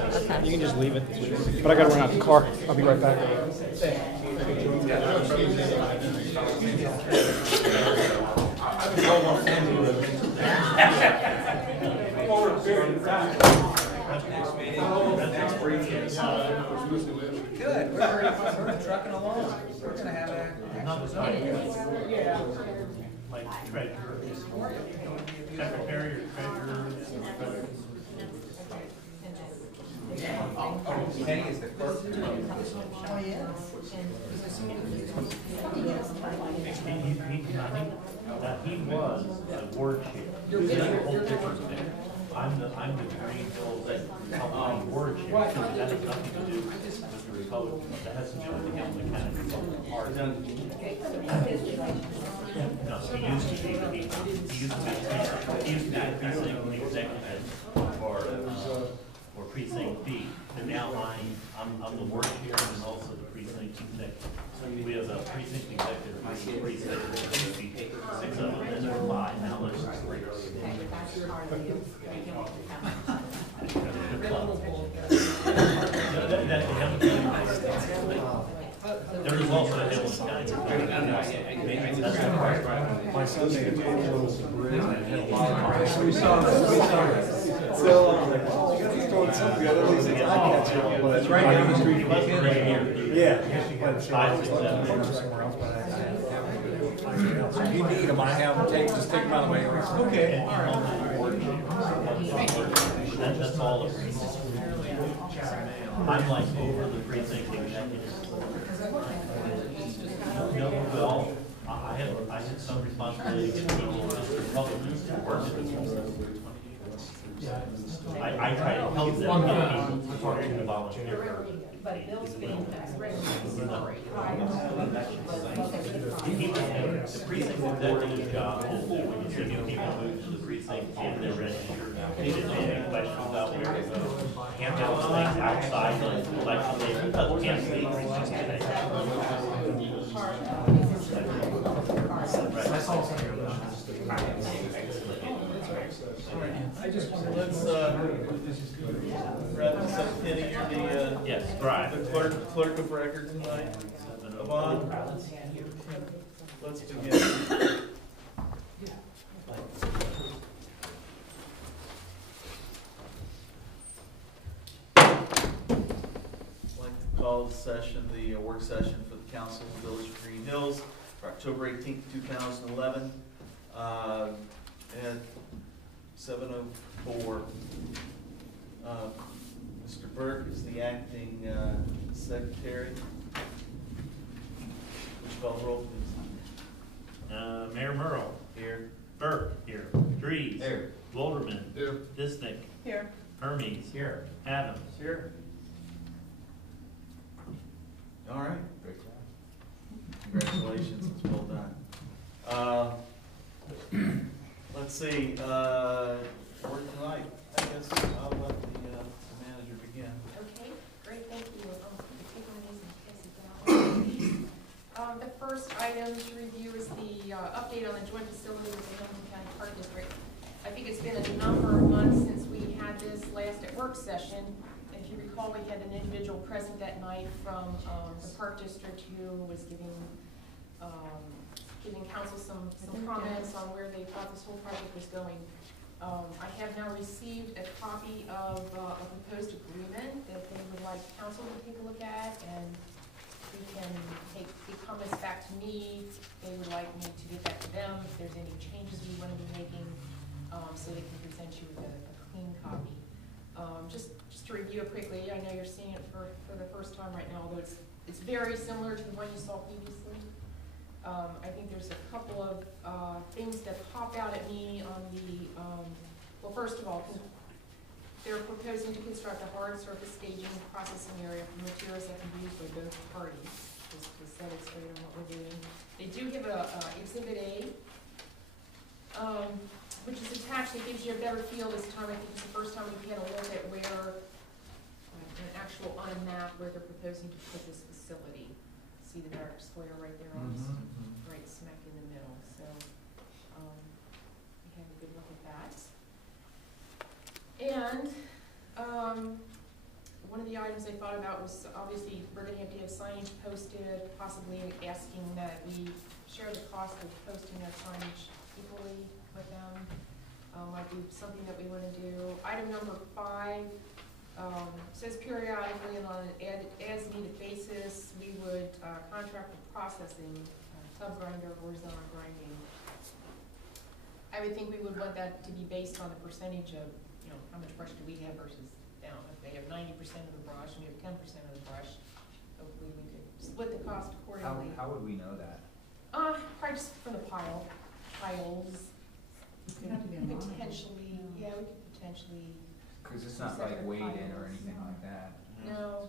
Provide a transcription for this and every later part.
Okay. You can just leave it. But I gotta run out the car. I'll be right back. Good. We're trucking along. We're going to have an actual zone. Yeah. Like treasurer, secretary or treasurer. Penny is the clerk. Oh, yes. He was the board chair. It's a whole different thing. I'm the Greenhills company board chair. That has nothing to do with the Republican. That has to do with him, the kind of party. No, he used to be the precinct executive for precinct B. And now I'm the board chair and also the precinct executive. We have a precinct executive, precinct 6 of them, and there are 5, now there's 3. There is also a Hamilton County. My son made a total bridge and had a lot of grass. So we saw that. So I was like, oh, you gotta throw something good. At least it's eye catching. But it's right down the street. He wasn't right here. Yeah. But Five, six, seven. somewhere else, but so you need them, I have them, just take them out of my area. Okay. That's all of it. I'm like over the precinct executive. No, well, I had some responsibility to get people, Mr. Republicans to work with them. I try to help them get people to volunteer. But Bill's being The precinct executive job is that when you see new people move to the precinct and they're registered, they didn't have any questions about where to go. Can't have things outside the election day, because can't speak today. I just let's wrap this up. Kenny, you're the Yes, right. the clerk of record tonight. Yvonne, let's begin. I'd like to call the session, the work session for the Council of the Village of Greenhills for October 18th, 2011, at 7:04. Mr. Burke is the acting secretary. Would you call the roll, please? Mayor Merle. Here. Burke. Here. Dries. Here. Wolderman. Here. Disnick. Here. Hermes. Here. Adams. Here. All right. Great job. Congratulations, it's well done. Let's see, work tonight, I guess I'll let the manager begin. Okay, great, thank you. The first item to review is the update on the joint facility with the Hamilton County Park District. I think it's been a number of months since we had this last at work session. If you recall, we had an individual present that night from the Park District who was giving council some comments on where they thought this whole project was going. I have now received a copy of a proposed agreement that they would like council to take a look at, and we can take the comments back to me. They would like me to get back to them if there's any changes we want to be making, so they can present you with a clean copy. Just to review it quickly, I know you're seeing it for the first time right now, although it's very similar to the one you saw previously. I think there's a couple of things that pop out at me on the, well, first of all, they're proposing to construct a hard surface staging and processing area for materials that can be used by both parties, just to set it straight on what we're doing. They do give a Exhibit A, which is attached. It gives you a better feel this time. I think it's the first time we've had a look at where, on a map, where they're proposing to put this facility. See the dark square right there, right smack in the middle. So we have a good look at that. And of the items I thought about was, obviously, we're gonna have to have signage posted, possibly asking that we share the cost of posting that signage equally with them. Might be something that we wanna do. Item number 5, says periodically and on an as-needed basis, we would contract with processing, tub grinder, horizontal grinding. I would think we would want that to be based on the percentage of, how much brush do we have versus down. If they have 90% of the brush and we have 10% of the brush, hopefully we could split the cost accordingly. How would we know that? Probably just from the piles. We It'd have to be a monitor. potentially, yeah, we could potentially, Cause it's not like weighed in or anything like that. no,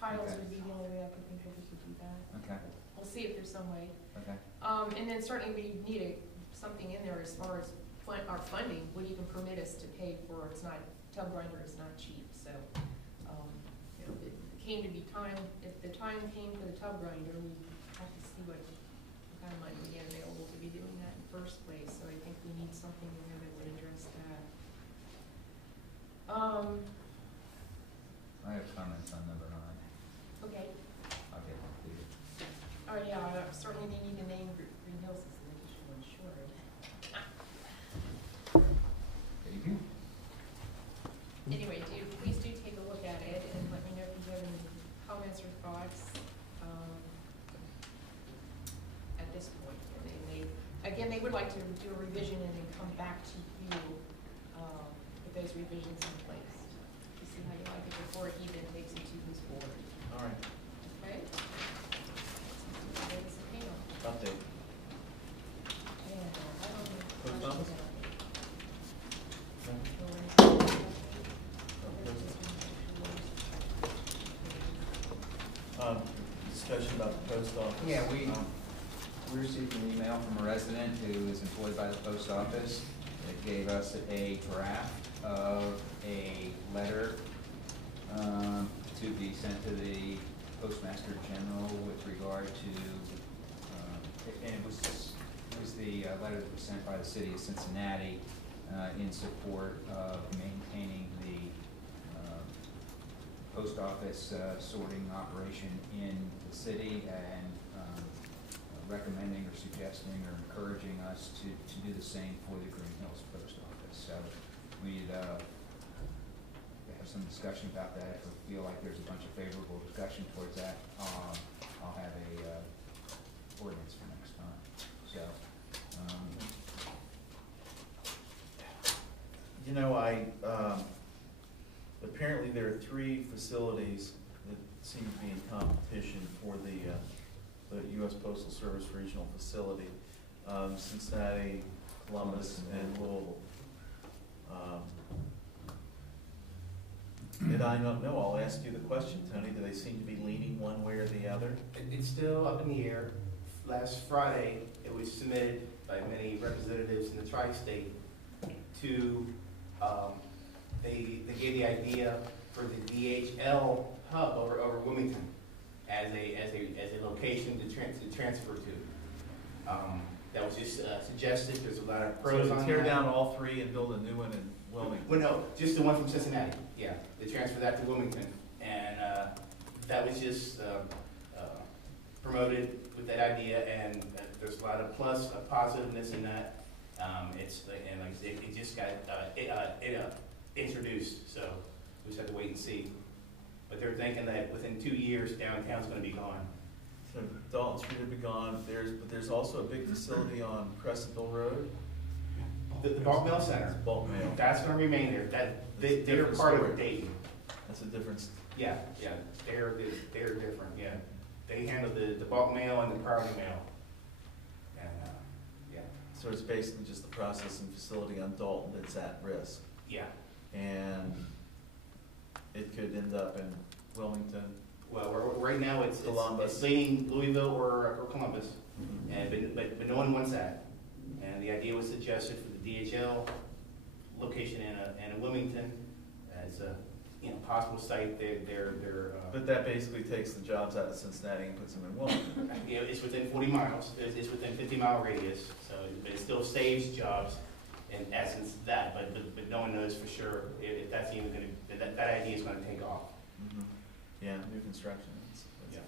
piles Okay. would be the only way I could think of we could do that. Okay, We'll see if there's some way. okay. And then certainly we need something in there as far as our funding would even permit us to pay for, it's not, tub grinder is not cheap, so, if it came to be time, if the time came for the tub grinder, we have to see what kind of money we get available to be doing that in the first place, so I think we need something in there that would address that. I have comments on number 9. Okay, I'll get them to you. oh yeah, certainly they need to name Greenhills as an additional insured. Thank you. Anyway, please do take a look at it and let me know if you have any comments or thoughts, at this point. Again, they would like to do a revision and then come back to you, with those revisions in place, to see how you like it before he then takes it to his board, All right, okay? That's okay, update. and, I don't know. Post office? Discussion about the post office. Yeah, we received an email from a resident who is employed by the post office that gave us a draft of a letter to be sent to the Postmaster General with regard to, and it was the letter that was sent by the city of Cincinnati in support of maintaining the post office sorting operation in the city and recommending or suggesting or encouraging us to do the same for the Greenhills post office. So we'd have some discussion about that. If we feel like there's a bunch of favorable discussion towards that, I'll have a ordinance for next time. So, apparently there are 3 facilities that seem to be in competition for the U.S. Postal Service regional facility, Cincinnati, Columbus, and Louisville. And I don't know, I'll ask you the question, Tony, do they seem to be leaning one way or the other? It's still up in the air. Last Friday, it was submitted by many representatives in the tri-state to, they gave the idea for the DHL hub over Wilmington as a location to transfer to. That was just suggested. There's a lot of pros on that. So tear down all 3 and build a new one in Wilmington? Well, no, just the one from Cincinnati. Yeah, they transferred that to Wilmington, and that was just promoted with that idea. And there's a lot of positiveness in that. It's and like I said, it just got introduced, so we just have to wait and see. But they're thinking that within 2 years, downtown's going to be gone. So Dalton Street would be gone. But there's also a big facility on Crescentville Road. The bulk mail center. Bulk mail. That's going to remain there. They're part of Dayton. That's a difference. Yeah, they're different. Yeah, they handle the bulk mail and the priority mail. And yeah. So it's basically just the processing facility on Dalton that's at risk. Yeah. And it could end up in Wilmington. Well, right now it's Columbus. leading Louisville or Columbus, Mm-hmm. and but no one wants that. And the idea was suggested for the DHL location in Wilmington as a possible site. They're But that basically takes the jobs out of Cincinnati and puts them in Wilmington. it's within 40 miles. It's within 50-mile radius. So, but it still saves jobs in essence that, but no one knows for sure if that's even gonna, that idea is gonna take off. Mhm. Yeah, new construction. Yeah.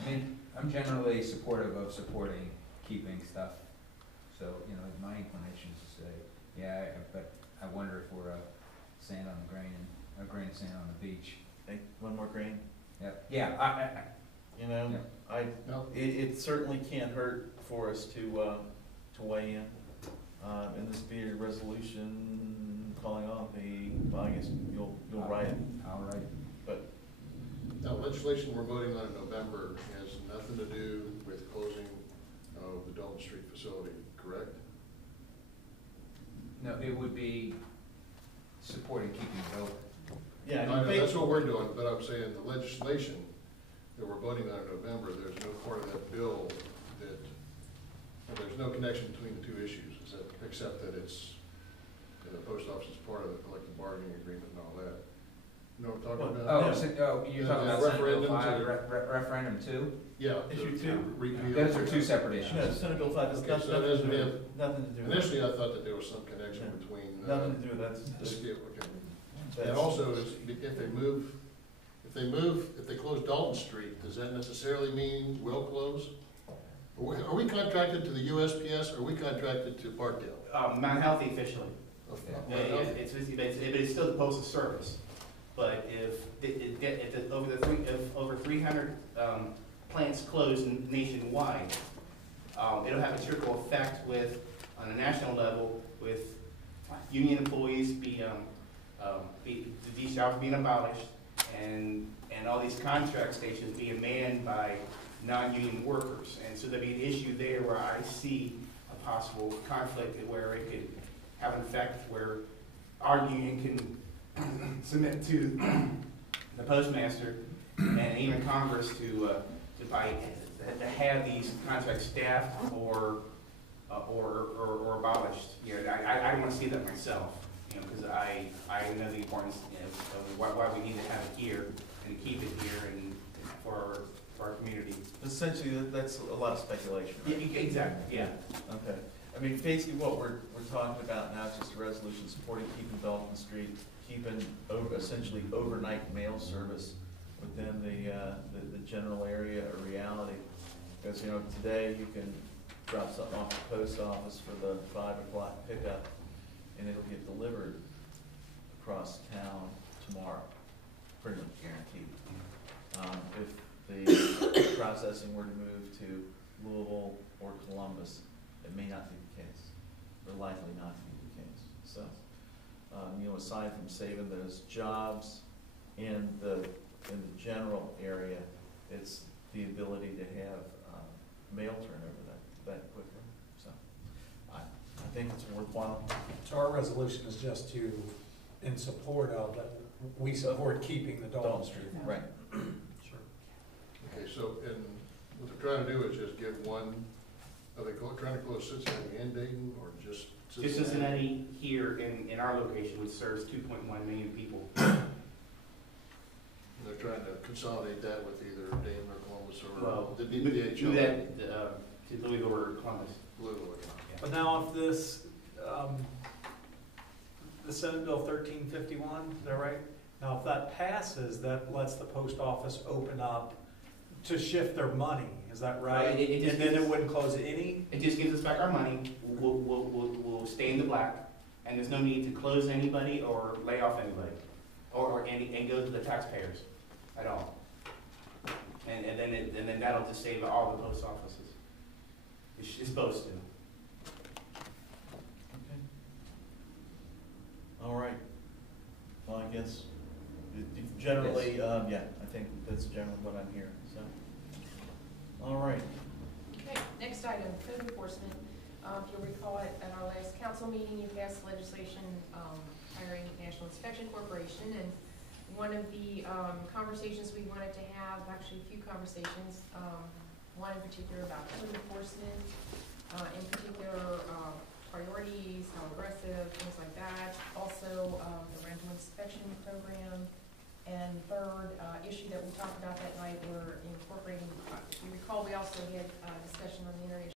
I mean, I'm generally supportive of supporting keeping stuff, so, you know, my inclination is to say, yeah, but I wonder if we're sand on the grain, a grain of sand on the beach. Hey, one more grain, Yeah, you know, Yeah. it certainly can't hurt for us to weigh in. And this be a resolution calling on well, I guess you'll write it. All right. Now, legislation we're voting on in November has nothing to do with closing of the Dalton Street facility, correct? No, it would be supporting keeping it open. Yeah, I know, that's what we're doing, but I'm saying the legislation that we're voting on in November, there's no part of that bill that, there's no connection between the two issues, except that it's, the post office is part of the collective bargaining agreement and all that. You know what I'm talking about? Oh, Yeah. you're Yeah, talking the about Senate Bill referendum 5, to- referendum 2? Yeah. Issue two? Repeal. Those are two separate issues. No, Senate Bill 5 has Okay, so nothing it to doesn't do have- with, nothing to do with. Initially, I thought that there was some connection Yeah. between. Nothing to do with that. Yeah, okay. That's- And also, if they close Dalton Street, does that necessarily mean will close? Are we contracted to the USPS, or are we contracted to Parkdale? Mount Healthy officially. Yeah. It's still the postal service, but if over 300 plants close nationwide, it'll have a trickle effect on a national level, with union employees these jobs being abolished, and all these contract stations being manned by non-union workers. And so there'll be an issue there where I see a possible conflict where it could have an effect where our union can submit to the postmaster and even Congress to have these contracts staffed or abolished. You know, I don't want to see that myself, you know, because I know the importance, you know, of why we need to have it here and to keep it here and for our community. Essentially, that's a lot of speculation, Yeah, right? exactly. Yeah. Okay. I mean, basically what we're talking about now is just a resolution supporting keeping Dalton Street, keeping essentially overnight mail service within the general area a reality. Because, you know, today you can drop something off the post office for the 5 o'clock pickup, and it'll get delivered across town tomorrow, pretty much guaranteed. If the processing were to move to Louisville or Columbus, it may not be the case, or likely not to be the case. So, you know, aside from saving those jobs in the general area, it's the ability to have mail turnover that quickly. So, I think it's worthwhile. So our resolution is just in support of, that we support keeping the Dalton Street. Right. Sure. Okay, so, and what they're trying to do is just give one, are they trying to close Cincinnati and Dayton, or just Cincinnati? Just Cincinnati here in our location, which serves 2.1 million people. They're trying to consolidate that with either Dayton or Columbus, Well, or the do DHL. that to Louisville or Columbus. Louisville. But now if this, the Senate Bill 1351, is that right? Now if that passes, that lets the post office open up to shift their money, is that right? Right, it just And then it gives- wouldn't close any? It just gives us back our money. We'll stay in the black, and there's no need to close anybody or lay off anybody, and go to the taxpayers at all. And then that'll just save all the post offices. It's supposed to. Okay. All right. Well, I guess generally, yeah, I think that's generally what I'm hearing, so. All right. Okay, next item, code enforcement. If you'll recall at our last council meeting, you passed legislation hiring National Inspection Corporation, and one of the conversations we wanted to have, actually a few conversations, one in particular about code enforcement, in particular priorities, how aggressive, things like that. Also, the rental inspection program. And third issue that we talked about that night, we're incorporating, if you recall, we also had discussion on the international